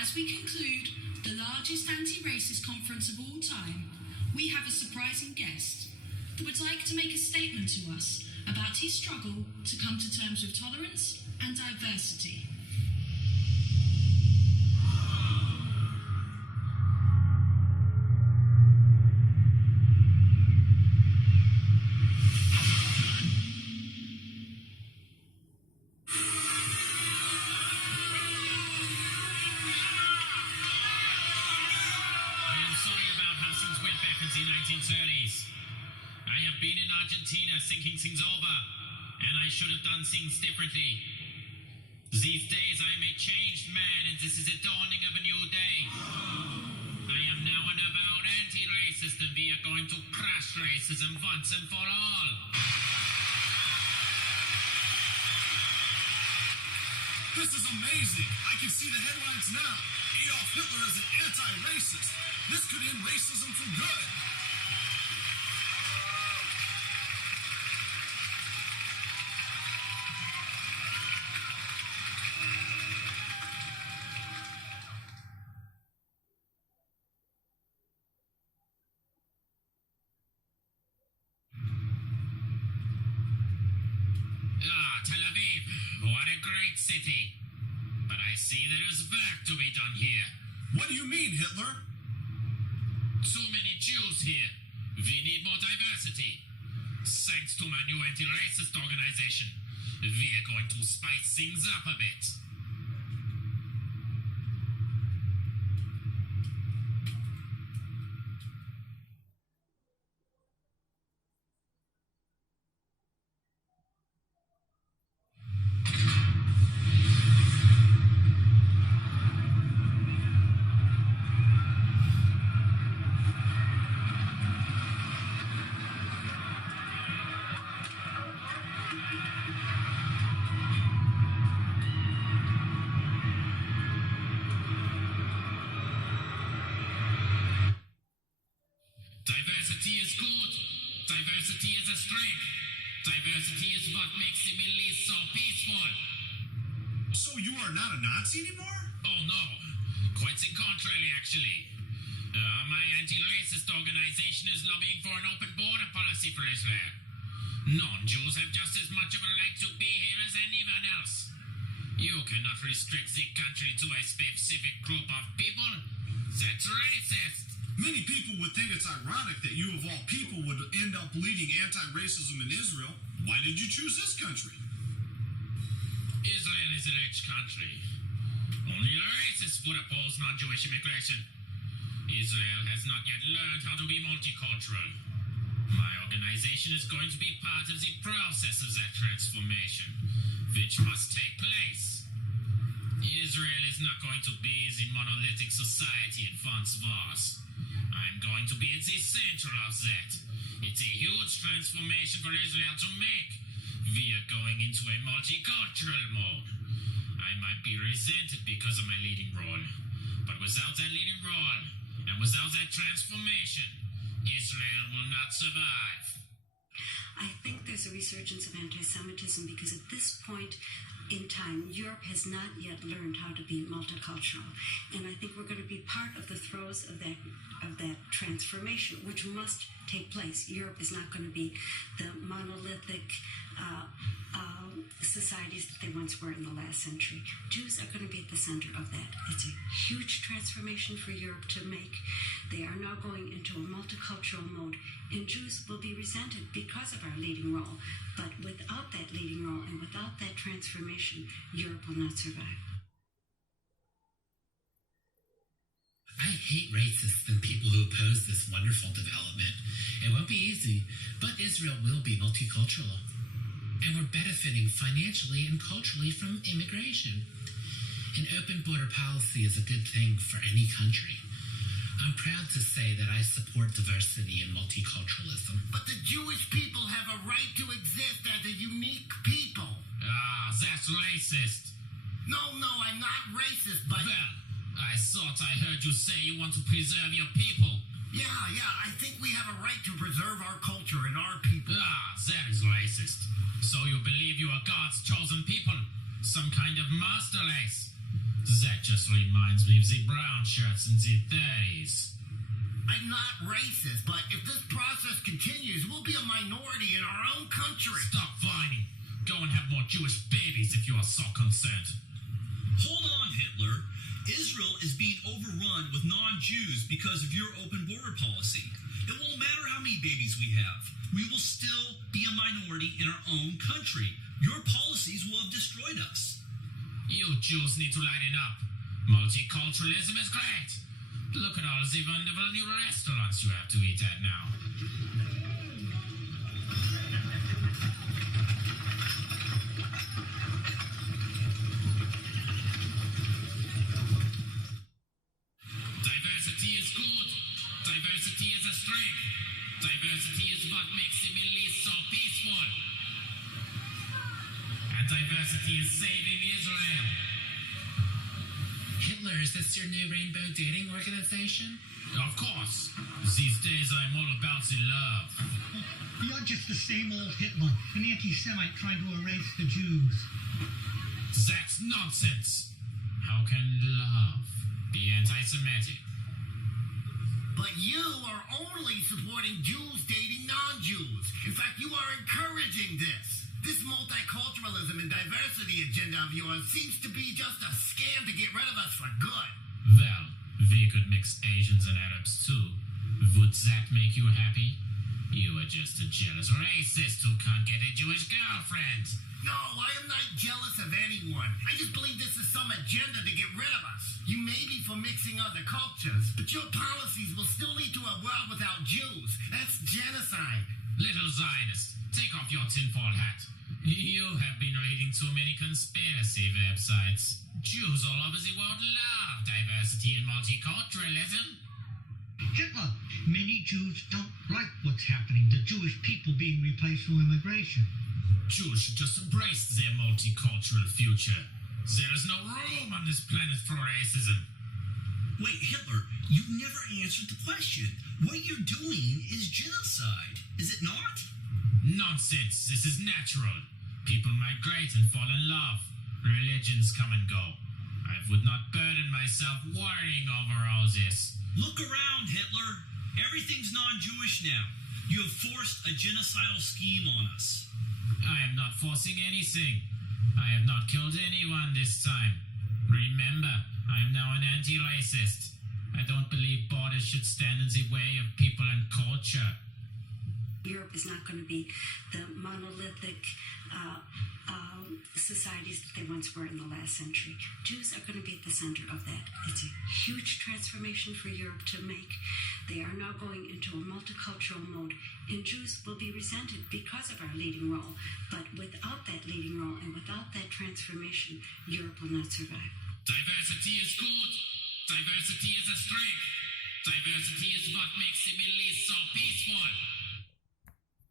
As we conclude the largest anti-racist conference of all time, we have a surprising guest that would like to make a statement to us about his struggle to come to terms with tolerance and diversity. Thinking things over, and I should have done things differently. These days I am a changed man, and this is the dawning of a new day. I am now an avowed anti-racist, and we are going to crush racism once and for all. This is amazing! I can see the headlines now. Adolf Hitler is an anti-racist. This could end racism for good. Tel Aviv, what a great city. But I see there is work to be done here. What do you mean, Hitler? Too many Jews here. We need more diversity. Thanks to my new anti-racist organization, we are going to spice things up a bit. Diversity is good. Diversity is a strength. Diversity is what makes the Middle East so peaceful. So you are not a Nazi anymore? Oh no, quite the contrary actually. My anti-racist organization is lobbying for an open border policy for Israel. Non-Jews have just as much of a right to be here as anyone else. You cannot restrict the country to a specific group of people. That's racist. Many people would think it's ironic that you, of all people, would end up leading anti-racism in Israel. Why did you choose this country? Israel is a rich country. Only a racist would oppose non-Jewish immigration. Israel has not yet learned how to be multicultural. My organization is going to be part of the process of that transformation, which must take place. Israel is not going to be the monolithic society it once was. I'm going to be at the center of that. It's a huge transformation for Israel to make. We are going into a multicultural mode. I might be resented because of my leading role, but without that leading role, and without that transformation, Israel will not survive. I think there's a resurgence of anti-Semitism because at this point in time, Europe has not yet learned how to be multicultural. And I think we're going to be part of the throes of that transformation, which must take place. Europe is not going to be the monolithic societies that they once were in the last century. Jews are going to be at the center of that. It's a huge transformation for Europe to make. They are now going into a multicultural mode, and Jews will be resented because of our leading role. But without that leading role and without that transformation, Europe will not survive. I hate racists and people who oppose this wonderful development. It won't be easy, but Israel will be multicultural. And we're benefiting financially and culturally from immigration. An open border policy is a good thing for any country. I'm proud to say that I support diversity and multiculturalism. But the Jewish people have a right to exist as a unique people. Ah, that's racist. No, I'm not racist, but... Well, I thought I heard you say you want to preserve your people. Yeah, I think we have a right to preserve our culture and our people. Ah, that is racist. So you believe you are God's chosen people? Some kind of master race? That just reminds me of the brown shirts in the 30s. I'm not racist, but if this process continues, we'll be a minority in our own country. Stop whining. Go and have more Jewish babies if you are so concerned. Hold on, Hitler. Israel is being overrun with non-Jews because of your open border policy. It won't matter how many babies we have. We will still be a minority in our own country. Your policies will have destroyed us. You Jews need to lighten up. Multiculturalism is great. Look at all the wonderful new restaurants you have to eat at now. Diversity is good. Diversity is a strength. Diversity is what makes the Middle East so peaceful. And diversity is saving Israel. Hitler, is this your new rainbow dating organization? Of course. These days I'm all about the love. You're just the same old Hitler, an anti-Semite trying to erase the Jews. That's nonsense. How can love be anti-Semitic? But you are only supporting Jews dating non-Jews. In fact, you are encouraging this. This multiculturalism and diversity agenda of yours seems to be just a scam to get rid of us for good. Well, we could mix Asians and Arabs too. Would that make you happy? You are just a jealous racist who can't get a Jewish girlfriend. No, I am not jealous of anyone. I just believe this is some agenda to get rid of us. You may be for mixing other cultures, but your policies will still lead to a world without Jews. That's genocide. Little Zionist, take off your tinfoil hat. You have been reading too many conspiracy websites. Jews all over the world love diversity and multiculturalism. Hitler, many Jews don't like what's happening, the Jewish people being replaced through immigration. Jews should just embrace their multicultural future. There is no room on this planet for racism. Wait, Hitler, you never answered the question. What you're doing is genocide, is it not? Nonsense. This is natural. People migrate and fall in love. Religions come and go. I would not burden myself worrying over all this. Look around, Hitler. Everything's non-Jewish now. You have forced a genocidal scheme on us. I am not forcing anything. I have not killed anyone this time. Remember, I am now an anti-racist. I don't believe borders should stand in the way of people and culture. Europe is not going to be the monolithic societies that they once were in the last century. Jews are going to be at the center of that. It's a huge transformation for Europe to make. They are now going into a multicultural mode, and Jews will be resented because of our leading role. But without that leading role and without that transformation, Europe will not survive. Diversity is good. Diversity is a strength. Diversity is what makes the Middle East so peaceful.